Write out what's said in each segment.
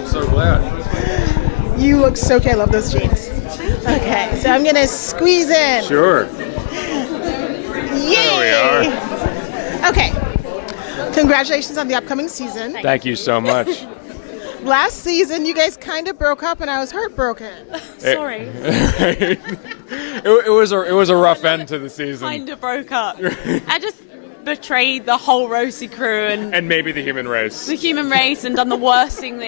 I'm so glad. You look so okay. I love those jeans. Okay, so I'm gonna squeeze in. Sure. Yay! There we are. Okay. Congratulations on the upcoming season. Thank you so much. Last season, you guys kind of broke up, and I was heartbroken. Sorry. It was a rough end to the season. Kind of broke up. I just betrayed the whole Rosie crew and maybe the human race. the human race and done the worst thing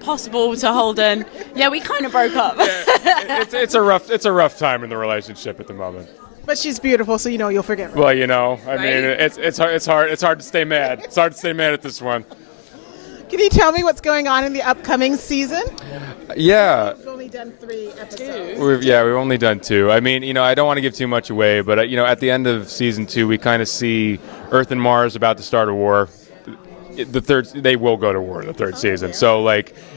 possible to Holden. Yeah, we kind of broke up. It's a rough time in the relationship at the moment. But she's beautiful, so you'll forgive her. Well, I mean, it's hard to stay mad. It's hard to stay mad at this one. Can you tell me what's going on in the upcoming season? Yeah. We've only done 3 episodes. We've only done 2. I mean, I don't want to give too much away, but at the end of season 2, we kind of see Earth and Mars about to start a war. They will go to war in the third season. So,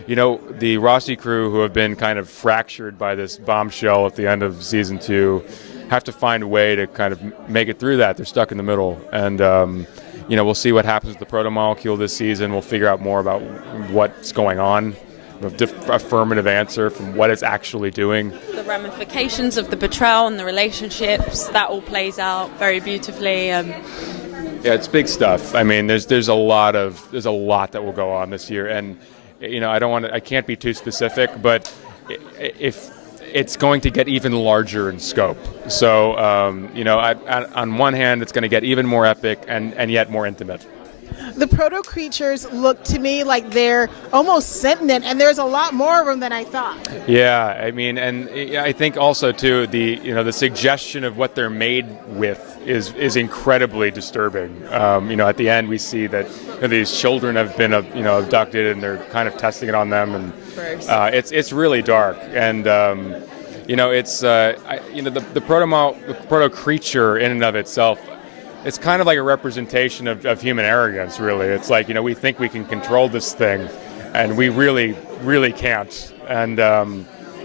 the Rossi crew, who have been kind of fractured by this bombshell at the end of season 2, have to find a way to kind of make it through that. They're stuck in the middle, and we'll see what happens with the proto-molecule this season. We'll figure out more about what's going on, affirmative answer from what it's actually doing. The ramifications of the betrayal and the relationships, that all plays out very beautifully. Yeah, it's big stuff. I mean, there's a lot that will go on this year, and I can't be too specific, but if it's going to get even larger in scope. So, on one hand, it's going to get even more epic and yet more intimate. The proto-creatures look to me like they're almost sentient, and there's a lot more of them than I thought. Yeah, I mean, and I think also, too, the suggestion of what they're made with is incredibly disturbing. At the end, we see that these children have been abducted, and they're kind of testing it on them, and it's really dark. And it's the proto creature in and of itself. It's kind of like a representation of human arrogance, really. It's like, we think we can control this thing, and we really, really can't. And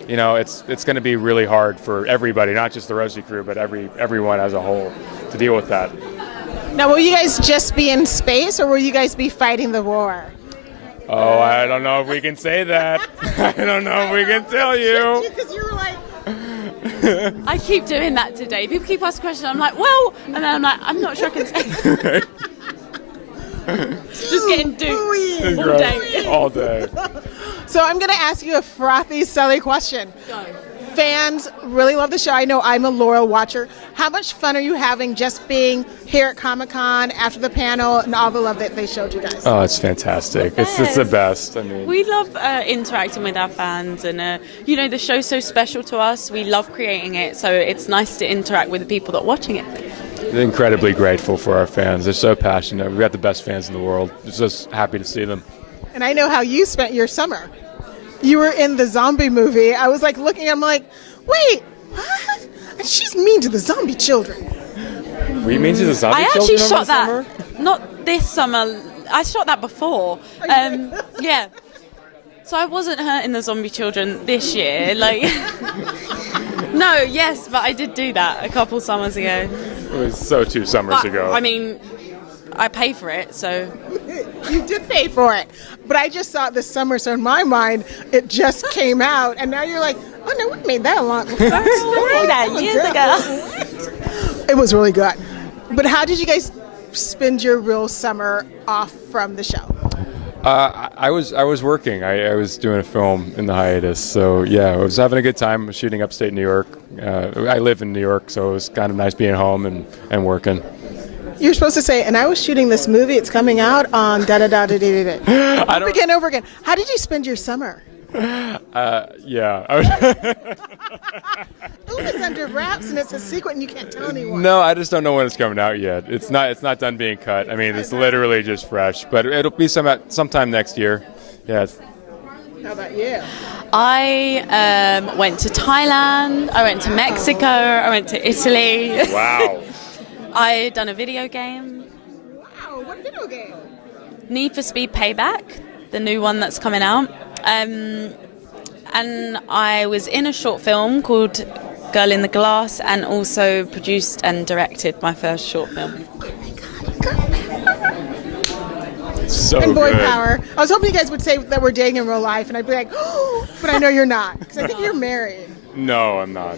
it's going to be really hard for everybody, not just the Rosie crew, but everyone as a whole, to deal with that. Now, will you guys just be in space, or will you guys be fighting the war? Oh, I don't know if we can say that. I don't know if we can tell you. Because you were like... I keep doing that today. People keep asking questions. I'm like, well, and then I'm like, I'm not sure I can say that. Just getting duped all day. All day. So I'm going to ask you a frothy, silly question. Go. Fans really love the show. I know I'm a loyal watcher. How much fun are you having just being here at Comic-Con after the panel and all the love that they showed you guys? Oh, it's fantastic. It's the best. I mean, we love interacting with our fans, and the show's so special to us. We love creating it, so it's nice to interact with the people that are watching it. Incredibly grateful for our fans. They're so passionate. We've got the best fans in the world. Just happy to see them. And I know how you spent your summer. You were in the zombie movie. I was looking, I'm like, wait, what? And she's mean to the zombie children. Were you mean to the zombie I children? actually shot that. Summer? Not this summer. I shot that before. Yeah. So I wasn't hurting the zombie children this year. No, yes, but I did do that a couple summers ago. It was 2 summers ago. I mean, I pay for it, so... You did pay for it. But I just saw it this summer, so in my mind, it just came out. And now you're like, oh, no, we made that a lot before. We made that years ago. It was really good. But how did you guys spend your real summer off from the show? I was working. I was doing a film in the hiatus. So, yeah, I was having a good time shooting upstate New York. I live in New York, so it was kind of nice being home and working. You're supposed to say, and I was shooting this movie. It's coming out on da-da-da-da-da-da. Over again. How did you spend your summer? Yeah. Ooh, it's under wraps, and it's a secret, and you can't tell anyone. No, I just don't know when it's coming out yet. It's not done being cut. I mean, it's literally just fresh. But it'll be sometime next year. Yeah. How about you? I went to Thailand. I went to Mexico. I went to Italy. Wow. I done a video game. Wow, what video game? Need for Speed Payback, the new one that's coming out. And I was in a short film called Girl in the Glass, and also produced and directed my first short film. So and boy good. power. I was hoping you guys would say that we're dating in real life, and I'd be like, oh, but I know you're not, because I think you're married. No, I'm not.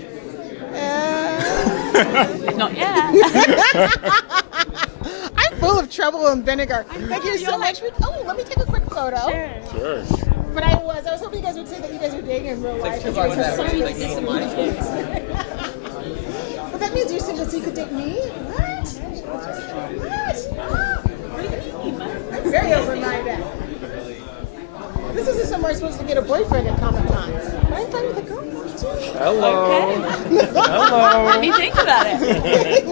Not yet. I'm full of trouble and vinegar. Thank you so much. Oh, let me take a quick photo. Sure. But I was hoping you guys would say that you guys were dating in real life. But that means you're single, so you could date me? What? I'm very open-minded. This isn't somewhere I'm supposed to get a boyfriend at Comic-Con. But I'm fine with a girl too. Hello. Hello. Let me think about it.